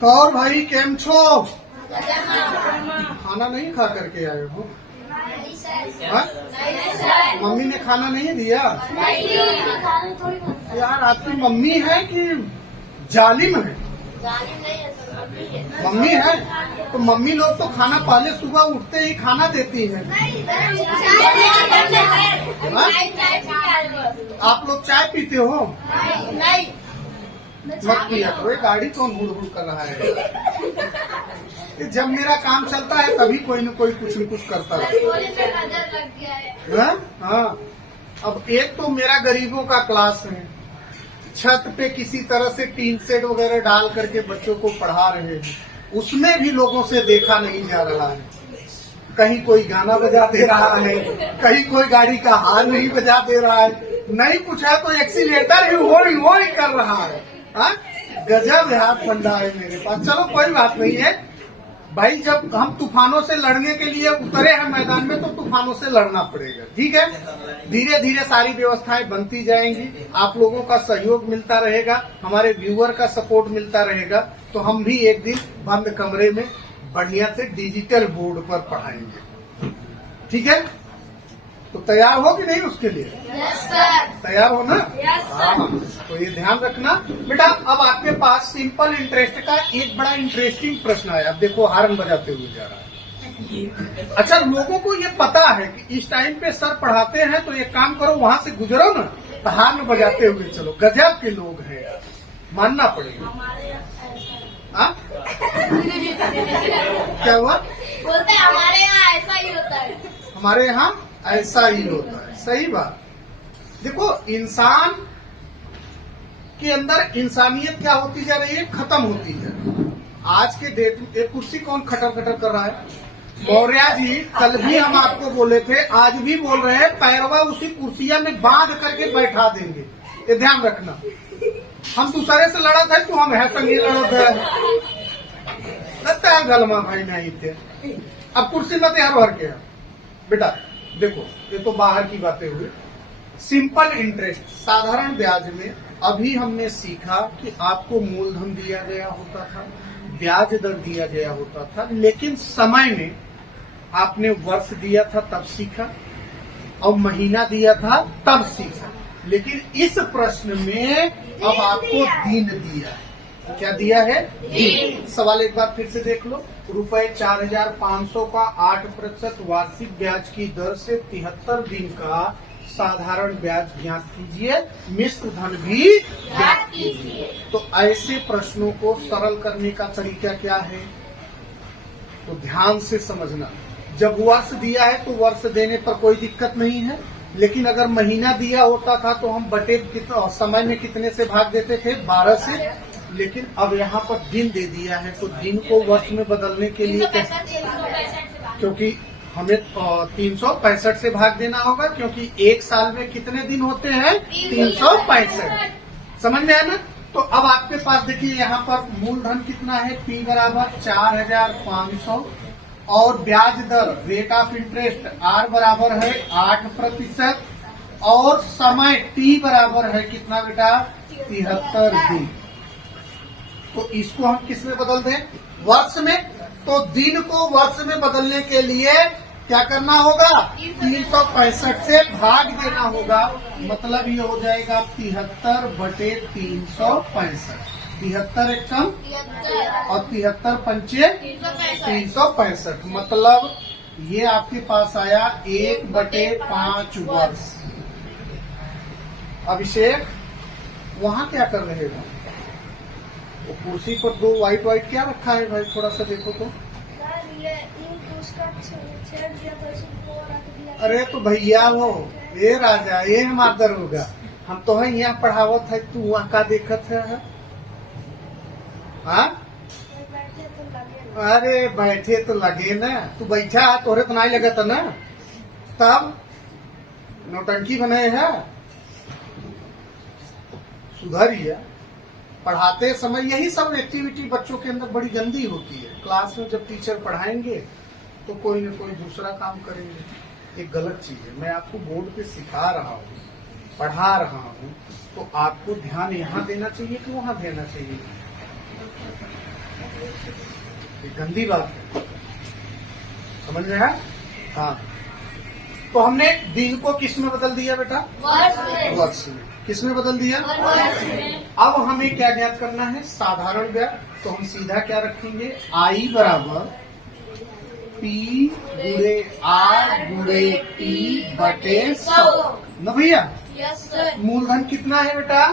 तो और भाई केम छो? खाना नहीं खा करके आए हो? हाँ? मम्मी ने खाना नहीं दिया? यार आपकी मम्मी है कि जालिम है? मम्मी है तो मम्मी लोग तो खाना पहले सुबह उठते ही खाना देती है। आप लोग चाय पीते हो? नहीं। मत पिया करो। ये गाड़ी कौन हुड़ हुड़ कर रहा है? जब मेरा काम चलता है तभी कोई न कोई कुछ न कुछ करता है। हाँ, अब एक तो मेरा गरीबों का क्लास है, छत पे किसी तरह से टीन सेट वगैरह डाल करके बच्चों को पढ़ा रहे हैं, उसमें भी लोगों से देखा नहीं जा रहा है। कहीं कोई गाना बजा दे रहा है, कहीं कोई गाड़ी का हार्न नहीं बजा दे रहा है, नहीं कुछ है तो एक्सीलेटर ही वो ही कर रहा है। हाँ? गजब हाथ फंडा है मेरे पास। चलो कोई बात नहीं है भाई, जब हम तूफानों से लड़ने के लिए उतरे हैं मैदान में तो तूफानों से लड़ना पड़ेगा। ठीक है, धीरे धीरे सारी व्यवस्थाएं बनती जाएंगी, आप लोगों का सहयोग मिलता रहेगा, हमारे व्यूअर का सपोर्ट मिलता रहेगा, तो हम भी एक दिन बंद कमरे में बढ़िया से डिजिटल बोर्ड पर पढ़ाएंगे। ठीक है, तो तैयार हो कि नहीं उसके लिए? Yes sir. तैयार हो ना? Yes sir. हाँ, तो ये ध्यान रखना बेटा। अब आपके पास सिंपल इंटरेस्ट का एक बड़ा इंटरेस्टिंग प्रश्न आया। अब देखो हार्न बजाते हुए जा रहा है। अच्छा, लोगों को ये पता है कि इस टाइम पे सर पढ़ाते हैं, तो एक काम करो वहां से गुजरो ना, तो हार्न बजाते हुए चलो। गजब के लोग हैं यार, मानना पड़ेगा। हाँ? क्या हुआ? बोलते हैं हमारे यहाँ ऐसा ही होता है। हमारे यहाँ ऐसा ही होता है। सही बात। देखो, इंसान के अंदर इंसानियत क्या होती जा रही है? खत्म होती है। आज के डेट में एक कुर्सी कौन खटर खटर कर रहा है? मौर्य जी कल भी हम आपको बोले थे, आज भी बोल रहे हैं, पैरवा उसी कुर्सिया में बांध करके बैठा देंगे। ये ध्यान रखना। हम दूसरे से लड़ा था, तो हम है संगी लड़त है गलमा भाई नहीं थे। अब कुर्सी मत यार भर के बेटा। देखो, ये तो बाहर की बातें हुई। सिंपल इंटरेस्ट, साधारण ब्याज में अभी हमने सीखा कि आपको मूलधन दिया गया होता था, ब्याज दर दिया गया होता था, लेकिन समय में आपने वर्ष दिया था तब सीखा, और महीना दिया था तब सीखा। लेकिन इस प्रश्न में अब आपको दिन दिया है। क्या दिया है? दिन। सवाल एक बार फिर से देख लो। रुपए 4,500 का 8% वार्षिक ब्याज की दर से 73 दिन का साधारण ब्याज ज्ञात कीजिए, मिश्र धन भी ज्ञात कीजिए। तो ऐसे प्रश्नों को सरल करने का तरीका क्या है? तो ध्यान से समझना। जब वर्ष दिया है तो वर्ष देने पर कोई दिक्कत नहीं है, लेकिन अगर महीना दिया होता था तो हम बटे समय में कितने से भाग देते थे? 12 से। लेकिन अब यहाँ पर दिन दे दिया है, तो दिन को वर्ष में बदलने के लिए क्योंकि हमें 365 से भाग देना होगा, क्योंकि एक साल में कितने दिन होते हैं? 365। समझ में आया ना? तो अब आपके पास देखिए यहाँ पर मूलधन कितना है? P बराबर 4,500 और ब्याज दर रेट ऑफ इंटरेस्ट R बराबर है 8% और समय T बराबर है कितना बेटा? 73 दिन। तो इसको हम किस में बदल दें? वर्ष में। तो दिन को वर्ष में बदलने के लिए क्या करना होगा? 365 से भाग देना होगा। मतलब ये हो जाएगा 73 बटे 365। 73 एक कम और 73 पंचे 365। मतलब ये आपके पास आया 1 बटे 5 वर्ष। अभिषेक वहाँ क्या कर रहे हो? वो कुर्सी पर दो व्हाइट क्या रखा है भाई? थोड़ा सा देखो तो। अरे तो भैया हो, ये राजा, ये हमारा दरोगा, हम तो है यहाँ पढ़ावत है, तू वहाँ का देखत है? हाँ? अरे बैठे तो लगे ना, तू बैठा तोरे तो नहीं लगा था ना, तब नौटंकी बने है। सुधरिए। पढ़ाते समय यही सब एक्टिविटी बच्चों के अंदर बड़ी गंदी होती है। क्लास में जब टीचर पढ़ाएंगे तो कोई न कोई दूसरा काम करेंगे। एक गलत चीज है। मैं आपको बोर्ड पे सिखा रहा हूँ, पढ़ा रहा हूँ, तो आपको ध्यान यहाँ देना चाहिए कि वहाँ देना चाहिए? ये गंदी बात है, समझ में आया? हाँ, तो हमने दिन को किस में बदल दिया बेटा? वर्ष में। वर्ष में। किस में बदल दिया? वर्ष में। अब हमें क्या ज्ञात करना है? साधारण ब्याज। तो हम सीधा क्या रखेंगे? आई बराबर पी गुणे आर गुणे टी बटे 100 न भैया। Yes sir. मूलधन कितना है बेटा?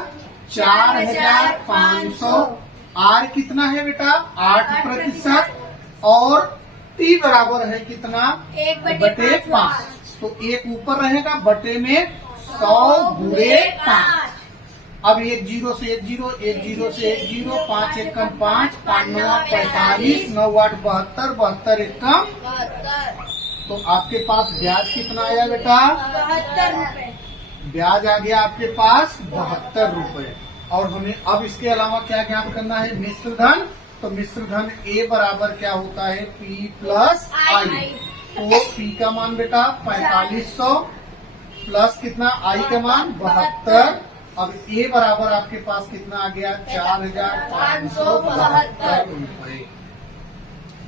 4500। आर कितना है बेटा? 8%। और टी बराबर है कितना? 1/5। तो एक ऊपर रहेगा, बटे में 100 गुणे 5। अब 1 0 से 1 0, 1 0 से 1 0, 5 1 कम 5, 5 9 45, 9 8 72, 72 1 कम। 72। तो आपके पास ब्याज कितना आया बेटा? 72 रुपए। ब्याज आ गया आपके पास 72 रुपए। और हमें अब इसके अलावा क्या ज्ञात करना है? मिश्र धन। तो मिश्र धन ए बराबर क्या होता है? पी प्लस आई। तो पी का मान बेटा 4500 प्लस कितना? आई का मान 72। अब ए बराबर आपके पास कितना आ गया? 4572 रुपए।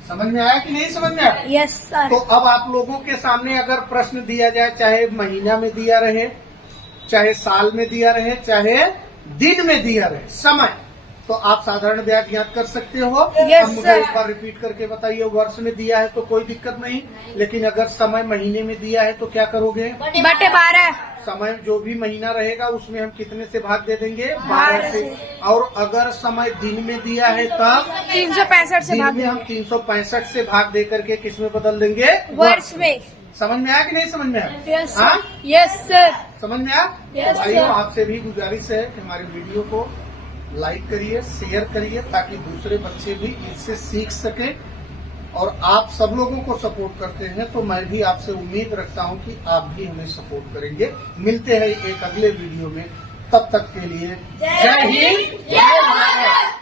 समझ में आया कि नहीं समझ में आया? Yes sir. तो अब आप लोगों के सामने अगर प्रश्न दिया जाए, चाहे महीना में दिया रहे, चाहे साल में दिया रहे, चाहे दिन में दिया रहे, समय, तो आप साधारण ब्याज ज्ञात कर सकते हो। Yes, अब मुझे sir. एक बार रिपीट करके बताइए। वर्ष में दिया है तो कोई दिक्कत नहीं, लेकिन अगर समय महीने में दिया है तो क्या करोगे? बटे 12। समय जो भी महीना रहेगा उसमें हम कितने से भाग दे देंगे? 12 से। और अगर समय दिन में दिया है तब 365 से दिन भाग में हम 365 से भाग दे करके किस में बदल देंगे? वर्ष में। समझ में आया कि नहीं समझ में आया? यस हाँ? Yes sir. समझ में आया? Yes, भाइयों, sir. आपसे भी गुजारिश है कि हमारे वीडियो को लाइक करिए, शेयर करिए, ताकि दूसरे बच्चे भी इससे सीख सके। और आप सब लोगों को सपोर्ट करते हैं तो मैं भी आपसे उम्मीद रखता हूं कि आप भी हमें सपोर्ट करेंगे। मिलते हैं एक अगले वीडियो में, तब तक के लिए जय हिंद, जय भारत।